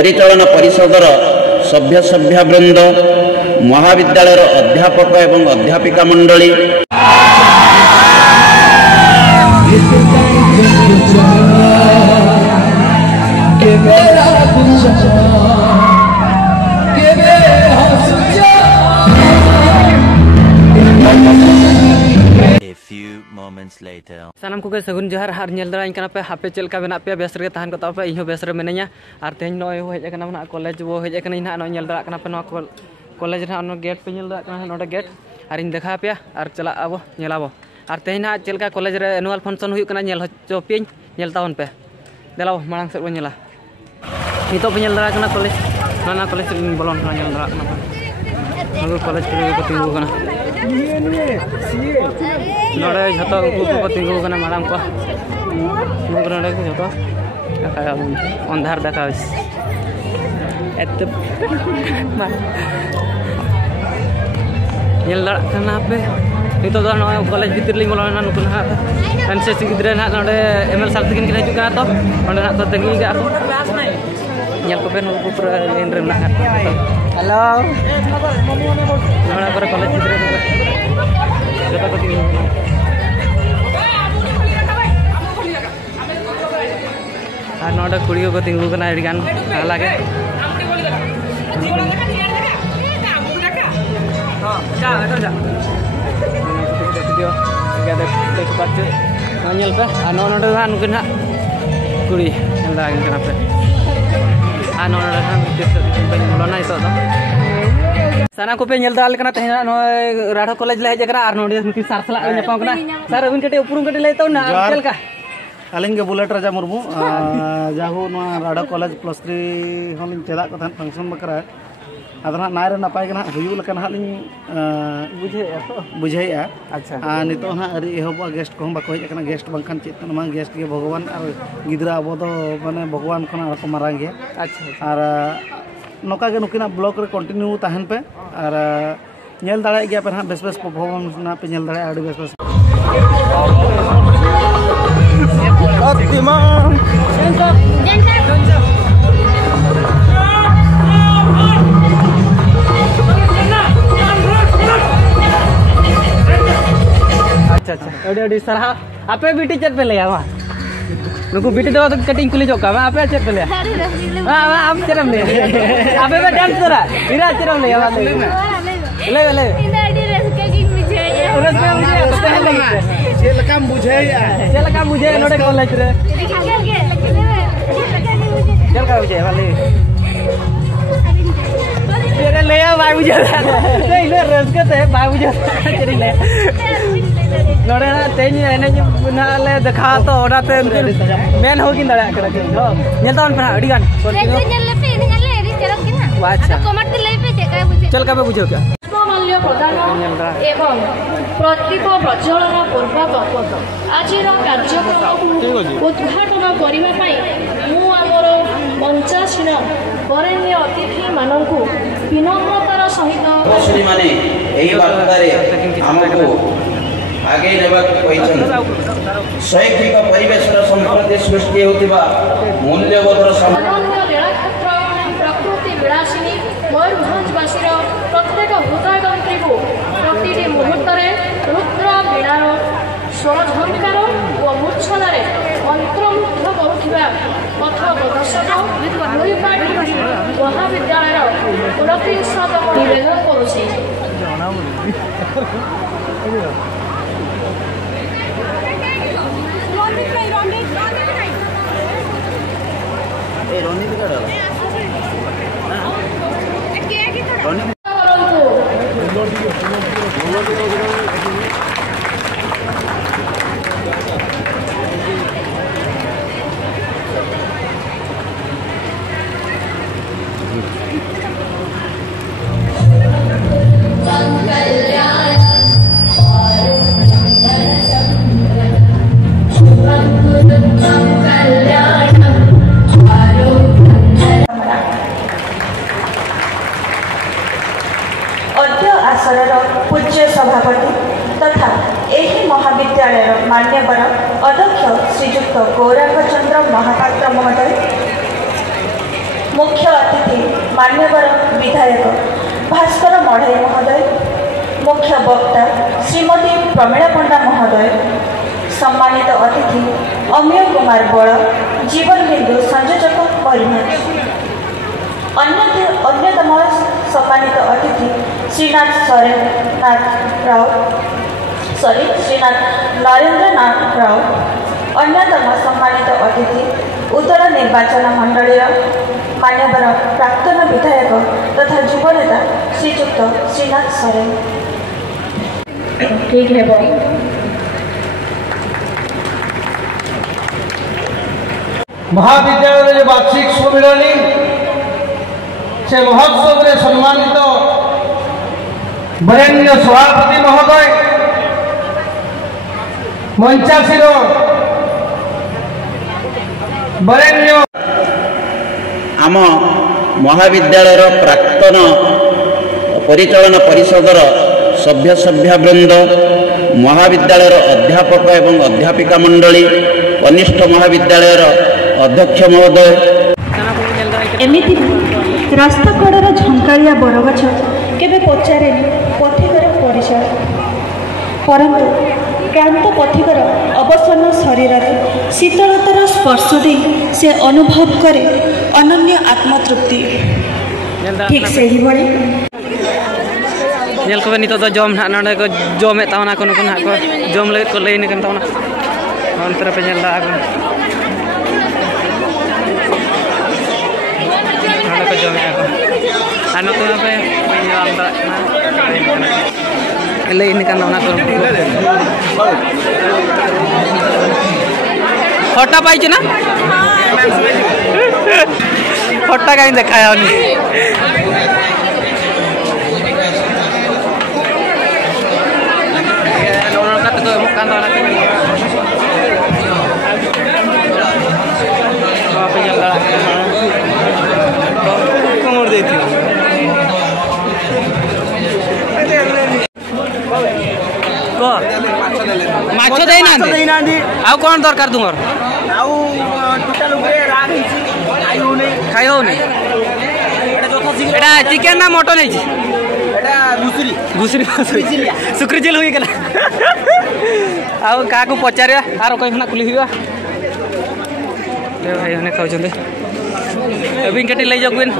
परिचालन परिषदर सभ्य सभ्यवृंद, महाविद्यालय अध्यापक एवं अध्यापिका मंडली, सानाम को सगुन जोहार हार नेल दरा इनका पे हापे चलका बेना पे बेस रे तहन को पे इहो बेस रे मेनेया आर तेन नय हेज एकना ना कॉलेज वो हेज एकना ना नेल दरा कना पे न कॉलेज रा गेट पे नेल दरा कना नोडे गेट आर इन देखा पे आर चला आबो नेलाबो आर तेन ना चलका कॉलेज रे एनुअल फंक्शन हुई कना नेल हो पे नेल तावन पे देलाबो मांग से बो नेला नितो पे नेल दरा कना कॉलेज ना कॉलेज बोलन ना नेल दरा कना पे कॉलेज पे को तिंगु कना नोडे झतो को तिंगु कना माराम को नोडे को झतो अंधार देखा एत नेल दरा कना पे नितो दो कॉलेज भीतर लिंग बोलना नुकु ना एनसीसी गिद्रे ना नोडे एमएल साल तकिन किन हिजु तो नोडे ना तो तंगी गा तो नेल को पे नुकु पूरा लेन रे ना हेलो नोडे पर कॉलेज गिद्रे जता को तिंगु आर नोडे कुड़ियो को तिंगु कना एडी गान लागे जा जा देख पाचे नल पे नोडे नुकिन हाँ कुड़ी पे नोडे साना को पे दाल तेना राढ़ो कॉलेज ले हजना और नोडे सार सला सर अबिन कटे उपरूम कटे लैतो ना चलका आलिंग के बुलेट राजा मुर्मू जाहू राढ़ो कॉलेज +3 हलिंग चेदा को थान फंक्शन बकरा अद ना नाय नपाय के ना हुयु लका ना लिंग बुझेया अच्छा नितो ना अरि एहबा गेस्ट को बाको हेज कना गेस्ट बंखान चेत ना गेस्ट के भगवान और गिदरा अब दो माने भगवान खना को मारांग गया अच्छा और नोका के नुकिना ब्लॉक रे कंटिन्यू तहन पे और नेल दाड़ा गया पे बेस बेस परफॉर्मेंस ना पे नेल दाड़ा आडी बेस बेस अच्छा अच्छा अड़ी सरहा आपे बीटी चेत पे लेया वा नुकु बीटी दो कटिंग कुली जोका वा आपे चेत पे लेया हां हम चरम ले आपे बे डांस करा इरा चरम ले वा ले ले इनाडी रसका की मुझे चेलका मुझे नोडे कॉलेज रे चलका मुझे वाले तेरे ले भाई मुझे नहीं ले रसका ते भाई मुझे तेरे ले नोडे ना तेज एने ना ले देखा तो ओडाते मेन होगिन दड़ा करा नेल तावन पर अडी गान नेल ले पे नेल ले री चरम किना अच्छा कमेंट ले पे चेका बुझे चल का पे बुझो क्या मूल्य प्रदान एवं प्रतिभा प्रज्वलन पूर्वक आजिर कार्यक्रम उद्घाटन करने मु आमर मंचासीन बरेण्य अतिथि मानक विनम्रतार सहित आगे शैक्षिक परिवेश संप्रति सृष्टि होता मूल्यबोधर प्रकृति विलासिनी मयूरभंजवासी प्रत्येक हृदयगंत्री को प्रति मुहूर्त रुद्र वीणार स्वर झंकार और मूर्छन मंत्रमुग्ध करुवा पथ प्रदर्शक महाविद्यालय उनत्रिशतम निवेदन करुछि पूज्य सभापति तथा एही महाविद्यालय मान्यवर अध्यक्ष श्रीजुक्त गौरांग चंद्र महापात्र महोदय, मुख्य मान्यवर विधायक भास्कर मढ़ई महोदय, मुख्य वक्ता श्रीमती प्रमीला पंडा महोदय, सम्मानित अतिथि अमीय कुमार बड़, जीवन बिंदु संयोजक परिणाम, अन्यतम सम्मानित अतिथि श्रीनाथ नरेंद्र नाथ राव, अन्यतम सम्मानित अतिथि उत्तर निर्वाचन मंडल मान्यवर प्राक्तन विधायक तथा युव नेता श्रीजुक्त श्रीनाथ सोरेन। ठीक है महाविद्यालय वार्षिक सम्मेलनी से महोत्सव में सम्मानित वरेण्य सभापति महोदय, मंचासीर वरेण्य आम महाविद्यालय प्राक्तन परिचालन परिषदर सभ्य सभ्यवृंद, महाविद्यालय अध्यापक एवं अध्यापिका मंडली, कनिष्ठ महाविद्यालय अध्यक्ष महोदय, एमिति रास्ता कड़र झंकालिया बरगछ केबे पचारेनि पथिकर परिचय, परंतु क्लांत पथिकर अवसन्न शरीर शीतलतार स्पर्श दे से अनुभव करे अनन्य आत्मतृप्ति। ठीक से ही बड़े नेल को नितो दो जम ना नडे को जमे तावना कोनो को ना को जम ले को लेने कन तावना अंतर पे नेल दा को नडे को जमे को आनो तो पे नेल दा ना ले इन कन तावना को फोटो पाई ना फोटो कहीं दिखाया उन्हें तो मुकान वाला के आप ये लड़ा के कमर देती को माछो देना दे आउ कोन दरकार तुमर आउ टोटल ऊपर राग हिची खाइयो नै एटा चिकन ना मटन है एटा घुसरी घुसरी सुक्री जेल हुई गला आउ का को पचारिया आरो कहीं ना खुली हुआ ले भाई हने खाउ चंदे अबिन कटी ले जगबिन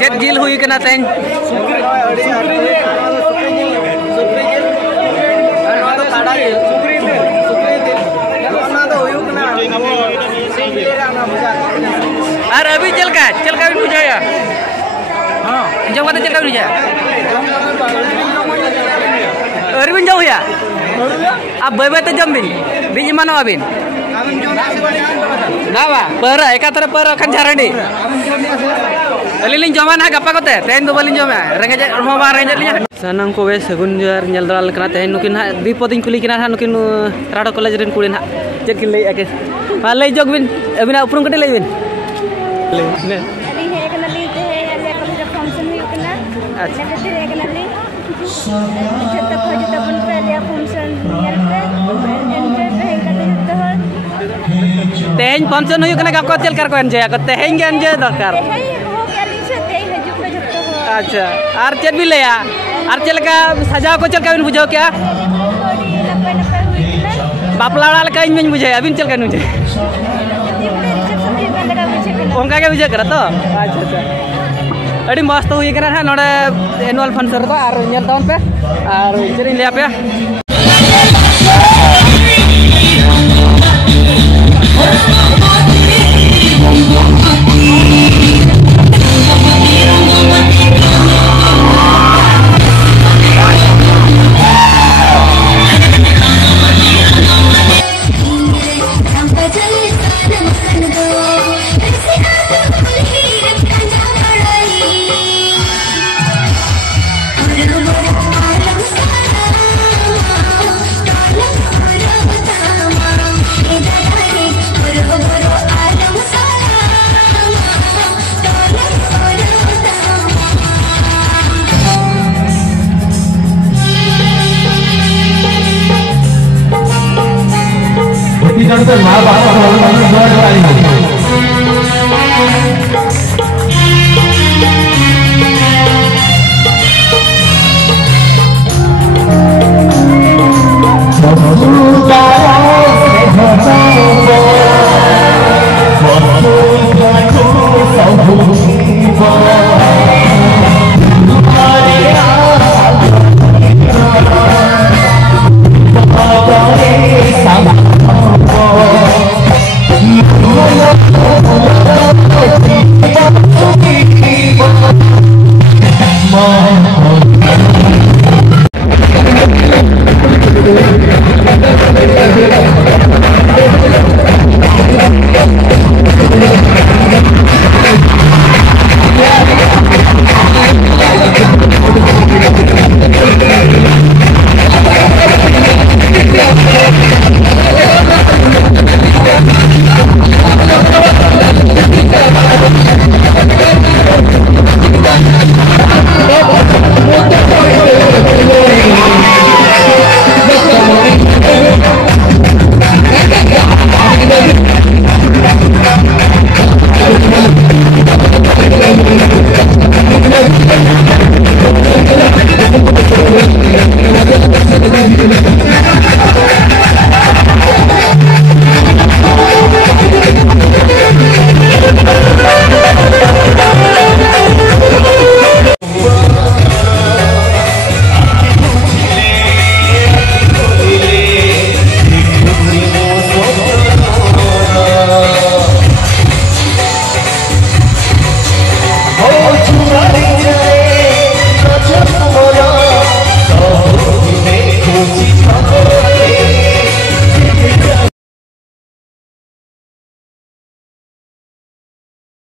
जेत जेल हुई कना तेन अरे अभी चल का भी बुझाया हां जब कहते चल का भी बुझाया अरे बिन जाऊ या अब बे तो जम बिन बीज मानो अबिन ना बा पर एका तरह पर खन झारंडी अलिलिन जमा ना गप्पा कोते तेन दो बलिन जमा रेंगे हो बा रेंगे लिया सानाम को वे सगुन जार नेल दराल कना तेन नुकिन हा दीपदिन कुली किना हा नुकिन राडो कॉलेज रेन कुड़िन हा चेक किन लई आके मा लई जग बिन अबिना उपरुम कटे लई बिन ले ने अली हे कना ली ते हे अली को जब फंक्शन हुई कना अच्छा ते हे कना ली जब तक बन पे लिया फंक्शन नियर पे एंट्री पे हे कते जत हो तेन फंक्शन हुई कना का चल कर को एंजॉय को तेन के एंजॉय दरकार हे हो के ली से ते हे जुप जत हो अच्छा आर चेक भी लेया आर चल का सजाव को चल का बिन बुझाओ क्या थोड़ी नपे नपे हुई ना बापला वाला का इन बुझे अबिन चल का नुजे ओंका के बुझे करा तो अच्छा अच्छा अड़ी मस्त हुई कना है नोडे एनुअल फंक्शन को आर नेल टाउन पे आर जरी ले पे माँ बाप Thank you. Oh,